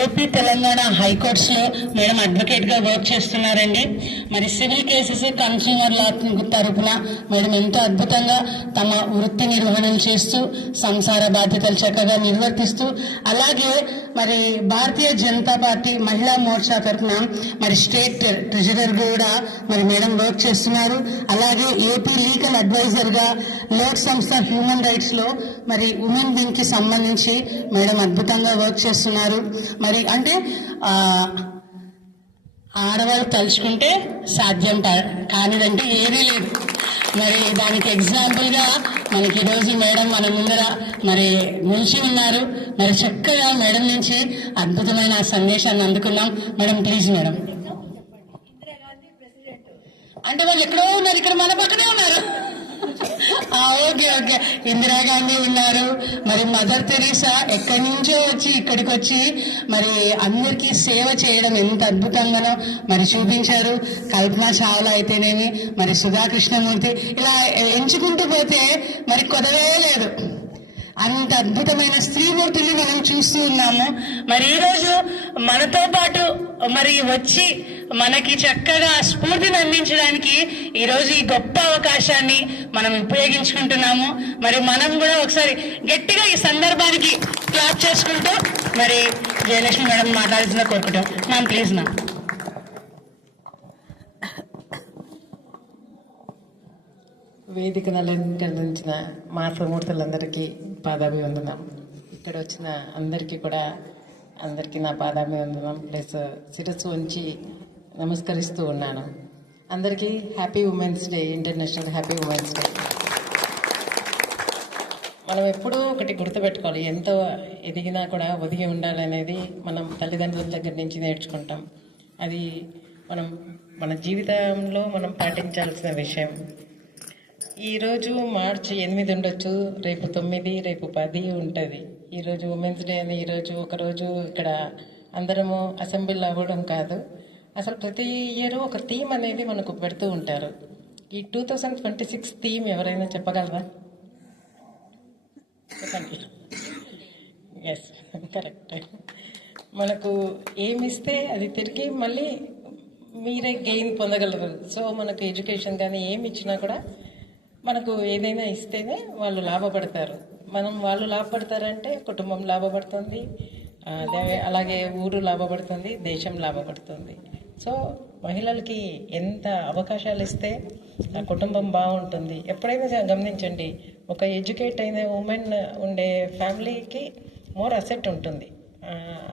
AP Telangana హైకోర్ట్స్లో madam అడ్వకేట్గా work చేస్తున్నారండి. మరి civil cases consumer లా తరపున మేడం ఎంతో అద్భుతంగా తమ వృత్తి నిర్వహణలు చేస్తూ సంసార బాధ్యతలు చక్కగా నిర్వర్తిస్తూ అలాగే మరి భారతీయ జనతా పార్టీ మహిళా మోర్చా తరఫున మరి స్టేట్ ట్రెజరర్ కూడా మరి మేడం వర్క్ చేస్తున్నారు. అలాగే ఏపీ లీగల్ అడ్వైజర్గా లోక్ సంస్థ హ్యూమన్ రైట్స్ లో మరి ఉమెన్ వింగ్ కి సంబంధించి మేడం అద్భుతంగా వర్క్ చేస్తున్నారు. మరి అంటే ఆడవాళ్ళు తలుచుకుంటే సాధ్యం కానిదంటే ఏదీ లేదు. మరి దానికి ఎగ్జాంపుల్గా మనకి ఈరోజు మేడం మన ముందర మరి నిలిచి ఉన్నారు. మరి చక్కగా మేడం నుంచి అద్భుతమైన సందేశాన్ని అందుకున్నాం. Madam please madam. అంటే వాళ్ళు ఎక్కడో ఉన్నారు, ఇక్కడ మన పక్కనే ఉన్నారు. ఓకే ఓకే, ఇందిరాగాంధీ ఉన్నారు. మరి మదర్ తెరీసా ఎక్కడి నుంచో వచ్చి ఇక్కడికి వచ్చి మరి అందరికీ సేవ చేయడం ఎంత అద్భుతంగానో మరి చూపించారు. కల్పనా చావ్లా అయితేనేమి, మరి సుధా కృష్ణమూర్తి, ఇలా ఎంచుకుంటూ పోతే మరి కొదవే లేదు. అంత అద్భుతమైన స్త్రీమూర్తిని మనం చూస్తూ ఉన్నాము. మరి ఈరోజు మనతో పాటు మరి వచ్చి మనకి చక్కగా స్ఫూర్తిని అందించడానికి ఈరోజు ఈ గొప్ప అవకాశాన్ని మనం ఉపయోగించుకుంటున్నాము. మరి మనం కూడా ఒకసారి గట్టిగా ఈ సందర్భానికి క్లాప్ చేసుకుంటూ మరి జయలక్ష్మి మేడం మాట్లాడుతున్నా కోరుకుంటాం. Ma'am please ma'am. వేదికను అలంకరించిన మాతృమూర్తులందరికీ పాదాభివందనం. ఇక్కడ వచ్చిన అందరికీ కూడా అందరికీ నా పాదాభివందనం ప్లస్ శిరస్సు ఉంచి నమస్కరిస్తూ ఉన్నాను. అందరికీ happy women's day, international happy women's day. మనం ఎప్పుడూ ఒకటి గుర్తుపెట్టుకోవాలి, ఎంతో ఎదిగినా కూడా ఒదిగి ఉండాలనేది మనం తల్లిదండ్రుల దగ్గర నుంచి నేర్చుకుంటాం. అది మన జీవితంలో మనం పాటించాల్సిన విషయం. ఈరోజు మార్చి 8 ఉండొచ్చు, రేపు 9, రేపు 10 ఉంటుంది. ఈరోజు ఉమెన్స్ డే అని ఈరోజు ఒకరోజు ఇక్కడ అందరము అసెంబ్లీ అవ్వడం కాదు, అసలు ప్రతి ఇయర్ ఒక థీమ్ అనేది మనకు పెడుతూ ఉంటారు. ఈ 2026 థీమ్ ఎవరైనా చెప్పగలరా? చెప్పండి. Yes, correct. మనకు ఏమిస్తే అది తిరిగి మళ్ళీ మీరే గెయిన్ పొందగలరు. సో మనకు ఎడ్యుకేషన్ కానీ ఏమి ఇచ్చినా కూడా మనకు ఏదైనా ఇస్తేనే వాళ్ళు లాభపడతారు. వాళ్ళు లాభపడతారంటే కుటుంబం లాభపడుతుంది, అలాగే ఊరు లాభపడుతుంది, దేశం లాభపడుతుంది. సో మహిళలకి ఎంత అవకాశాలు ఇస్తే ఆ కుటుంబం బాగుంటుంది. ఎప్పుడైనా గమనించండి, ఒక ఎడ్యుకేట్ అయిన ఉమెన్ ఉండే ఫ్యామిలీకి మోర్ అసెట్ ఉంటుంది.